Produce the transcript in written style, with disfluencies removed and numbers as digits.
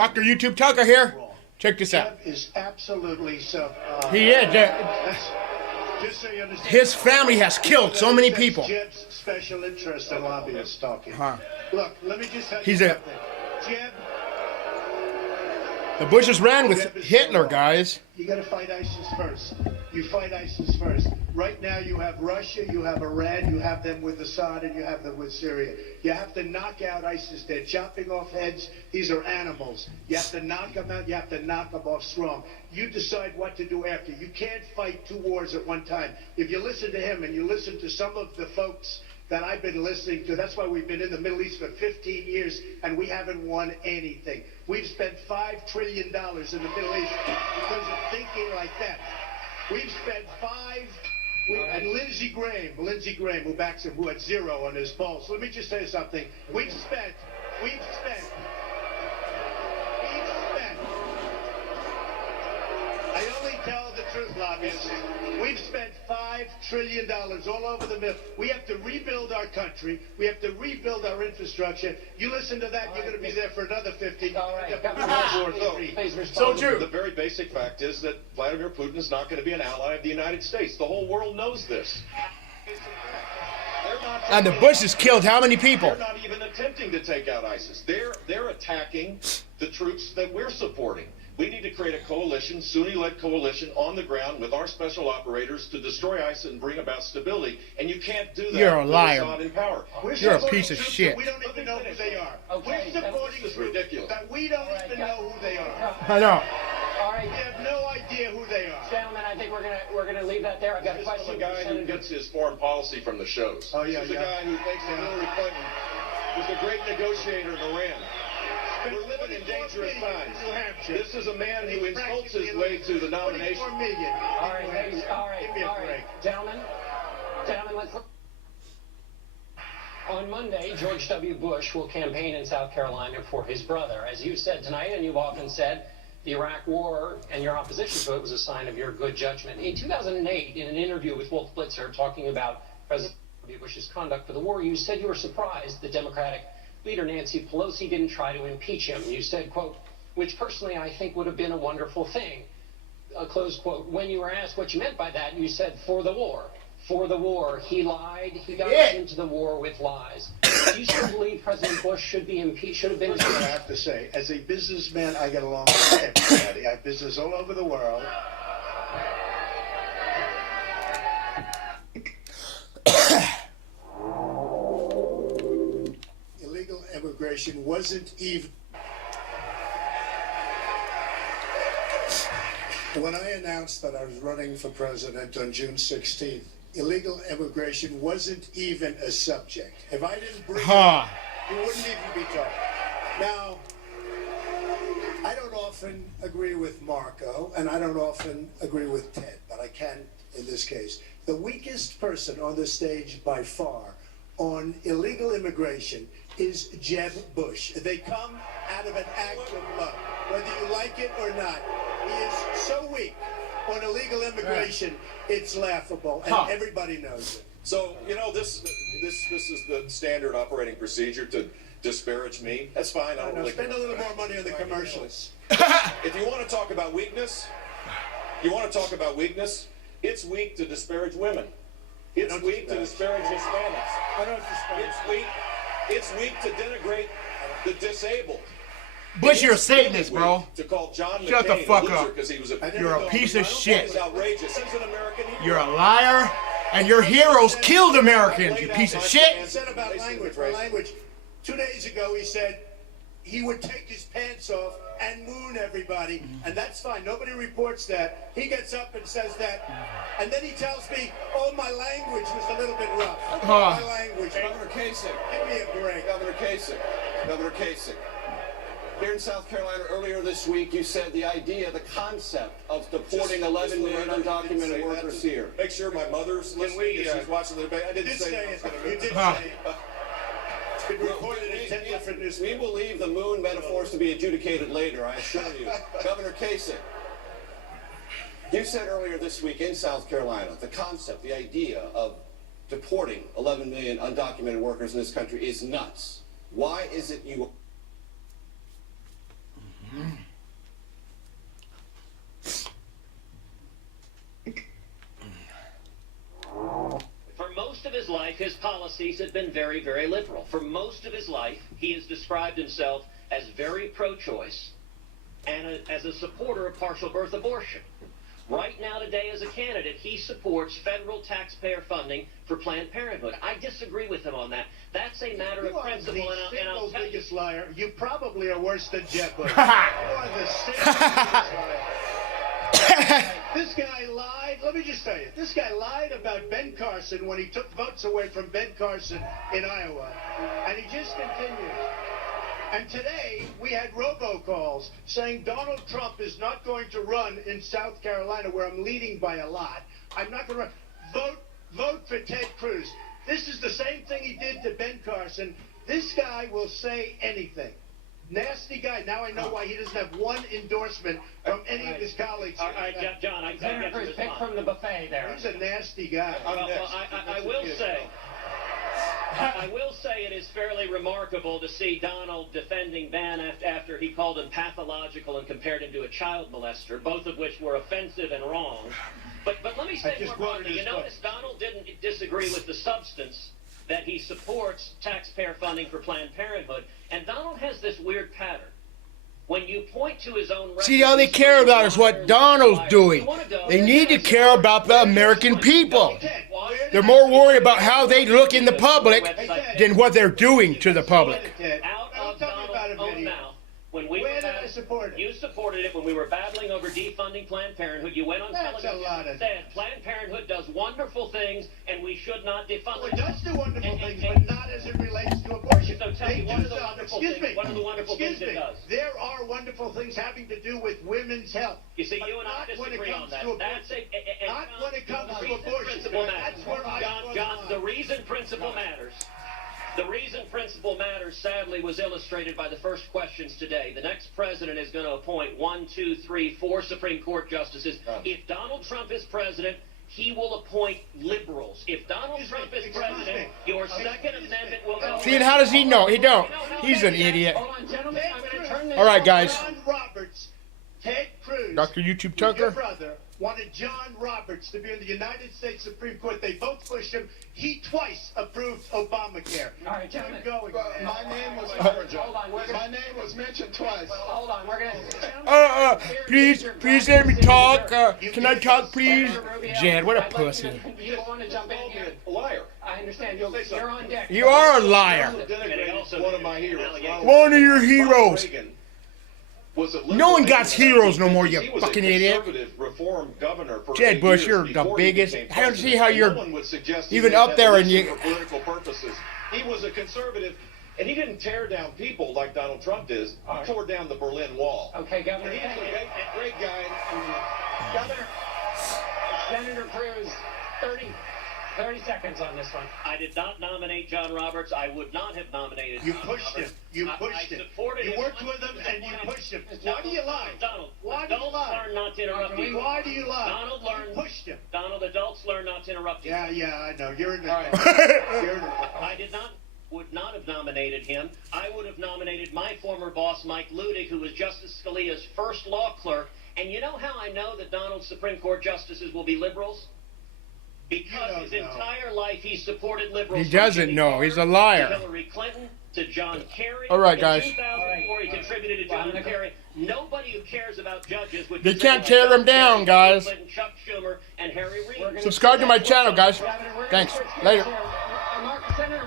Dr. YouTube Tucker here. Check this out. Is absolutely so. He is. Just so you understand, His family has killed so many people. Jeb's special interest and lobbyists talking. Look, let me just tell you He's something. Jeb, the Bushes ran with Hitler, guys. you got to fight ISIS first. You fight ISIS first. Right now you have Russia, you have Iran, you have them with Assad, and you have them with Syria. You have to knock out ISIS. They're chopping off heads. These are animals. You have to knock them out. You have to knock them off strong. You decide what to do after. You can't fight two wars at one time. If you listen to him and you listen to some of the folks that I've been listening to, that's why we've been in the Middle East for 15 years and we haven't won anything. We've spent $5 trillion in the Middle East because of thinking like that. We've spent and Lindsey Graham, who backs him, who had 0 on his polls. So let me just say something. We've spent. I only tell the truth, lobbyists. We've spent $5 trillion all over the middle. We have to rebuild our country. We have to rebuild our infrastructure. You listen to that, you're going to be there for another 50. All right. So true. The very basic fact is that Vladimir Putin is not going to be an ally of the United States. The whole world knows this. And the Bushes killed how many people? They're not even attempting to take out ISIS. They're attacking the troops that we're supporting. We need to create a coalition, Sunni-led coalition, on the ground with our special operators to destroy ISIS and bring about stability. And you can't do that You're a liar. with Assad in power. You're a piece of shit. We don't even know who they are. Okay, We're supporting This is ridiculous. that we don't even know who they are. I know. All right, We have no idea who they are. gentlemen, I think we're gonna leave that there. I've got a This is question the for guy who Senator. gets his foreign policy from the shows. Oh, yeah, This is the yeah. guy who thinks that Hillary Clinton was a great negotiator in Iran. We're living in dangerous times. This is a man who insults his way to the nomination. 24 million. All right, ladies. All Give me a right, break. gentlemen, let's. On Monday, George W. Bush will campaign in South Carolina for his brother. As you said tonight, and you've often said, the Iraq War and your opposition to it was a sign of your good judgment. In 2008, in an interview with Wolf Blitzer talking about President W. Bush's conduct for the war, you said you were surprised the Democratic leader Nancy Pelosi didn't try to impeach him. You said, quote, which personally I think would have been a wonderful thing, close quote. When you were asked what you meant by that, you said, for the war. For the war. He lied. He got us into the war with lies. Do you still believe President Bush should be impeached, should have been Here's what I have to say. As a businessman, I get along with everybody. I have business all over the world. Illegal immigration wasn't even... When I announced that I was running for president on June 16th, illegal immigration wasn't even a subject. If I didn't bring it up, you wouldn't even be talking. Now, I don't often agree with Marco, and I don't often agree with Ted, but I can in this case. The weakest person on the stage by far on illegal immigration is Jeb Bush. They come out of an act of love, whether you like it or not. He is so weak on illegal immigration, it's laughable, and everybody knows it. So, you know, this is the standard operating procedure to disparage me. That's fine. I don't really Spend a little more money on the commercials. If you want to talk about weakness, it's weak to disparage women. It's weak to disparage Hispanics. I don't disparage. It's weak to denigrate the disabled. Bush, you're a Satanist, bro. To call John Shut the McCain fuck a loser up. because he was You're a piece of shit. It's outrageous. He's an American. You're a liar, and your heroes killed Americans, you piece of shit. He said about language. 2 days ago, he said he would take his pants off and moon everybody, and that's fine. Nobody reports that. He gets up and says that, and then he tells me, oh, my language was a little bit rough. My language. Governor Kasich. Give me a break. Governor Kasich. Here in South Carolina earlier this week, you said the idea, the concept of deporting 11 million undocumented workers here. Make sure my mother's listening if she's watching the debate. I didn't say it. You did say it. It's been reported in 10 different We newspapers. will leave the moon metaphors to be adjudicated later, I assure you. Governor Kasich, you said earlier this week in South Carolina, the concept, the idea of deporting 11 million undocumented workers in this country is nuts. Why is it you... life, his policies have been very, very liberal. For most of his life, he has described himself as very pro-choice and as a supporter of partial birth abortion. Right now, today, as a candidate, he supports federal taxpayer funding for Planned Parenthood. I disagree with him on that. That's a matter of principle, and I'll tell you. Biggest liar. You probably are worse than Jeb Bush. You are the single biggest liar. This guy lied. Let me just tell you, this guy lied about Ben Carson when he took votes away from Ben Carson in Iowa, and he just continues. And today, we had robocalls saying Donald Trump is not going to run in South Carolina, where I'm leading by a lot. I'm not going to run. Vote for Ted Cruz. This is the same thing he did to Ben Carson. This guy will say anything. Nasty guy. Now I know why he doesn't have one endorsement from any of his colleagues. All right, John, I get your Pick from the buffet there. He's a nasty guy. I will say. I will say it is fairly remarkable to see Donald defending Ben after he called him pathological and compared him to a child molester, both of which were offensive and wrong. But let me say more broadly, you notice Donald didn't disagree with the substance, that he supports taxpayer funding for Planned Parenthood. And Donald has this weird pattern. When you point to his own... See, all they care about is what Donald's doing. They need to care about the American people. They're more worried about how they look in the public than what they're doing to the public. Out of Donald's own mouth, when we were you supported it when we were battling over defunding Planned Parenthood. You went on television and said Planned Parenthood does wonderful things and we should not defund it. It does do wonderful things, but not as it relates to abortion. So tell me, what are the wonderful things? What are the wonderful things it does? There are wonderful things having to do with women's health. You see, you and I disagree on that. That's not when it comes to abortion. That's where John, the reason principle matters. The reason principle matters, sadly, was illustrated by the first questions today. The next president is going to appoint 1, 2, 3, 4 Supreme Court justices. If Donald Trump is president, he will appoint liberals. If Donald Trump is president, your Second Amendment will go... See, and how does he know? He don't. He's an idiot. Hold on, gentlemen. I'm going to turn this... All right, guys. John Roberts, Ted Cruz, Dr. YouTube your Tucker. brother, wanted John Roberts to be in the United States Supreme Court. They both pushed him. He twice approved Obamacare. All right, gentlemen. My name was my name was mentioned twice. Hold on, we're going to... Please let me talk. Can I talk, please? Jed, what a pussy. You don't want to jump in here. Liar. I understand. You're on deck. You are a liar. One of my heroes. One of your heroes. No No one got heroes no more, you fucking idiot. Jed Bush, you're the biggest. I don't see how you're even up there and you... Political purposes. He was a conservative, and he didn't tear down people like Donald Trump is. He tore down the Berlin Wall. Okay, Governor. He's a great guy. Governor, Senator Cruz, 30 seconds on this one. I did not nominate John Roberts. I would not have nominated You John pushed him. Roberts. You pushed him. You worked with him and you pushed him. Why do you lie? Donald, Why do you adults lie? learn not to interrupt you. Why do you lie? Donald learned. You pushed him. Donald, adults learn not to interrupt you. Yeah, I know. You're in the... You're in the... I would not have nominated him. I would have nominated my former boss, Mike Ludig, who was Justice Scalia's first law clerk. And you know how I know that Donald's Supreme Court justices will be liberals? Because his entire life he supported liberals. He doesn't know. He's a liar. To Hillary Clinton, to John Kerry. All right, guys. In 2004, he contributed to John Kerry. Nobody who cares about judges would... They can't tear him down, guys. Clinton, Chuck Schumer, and Harry Reid. Subscribe to my channel, guys. Thanks. Later. Senator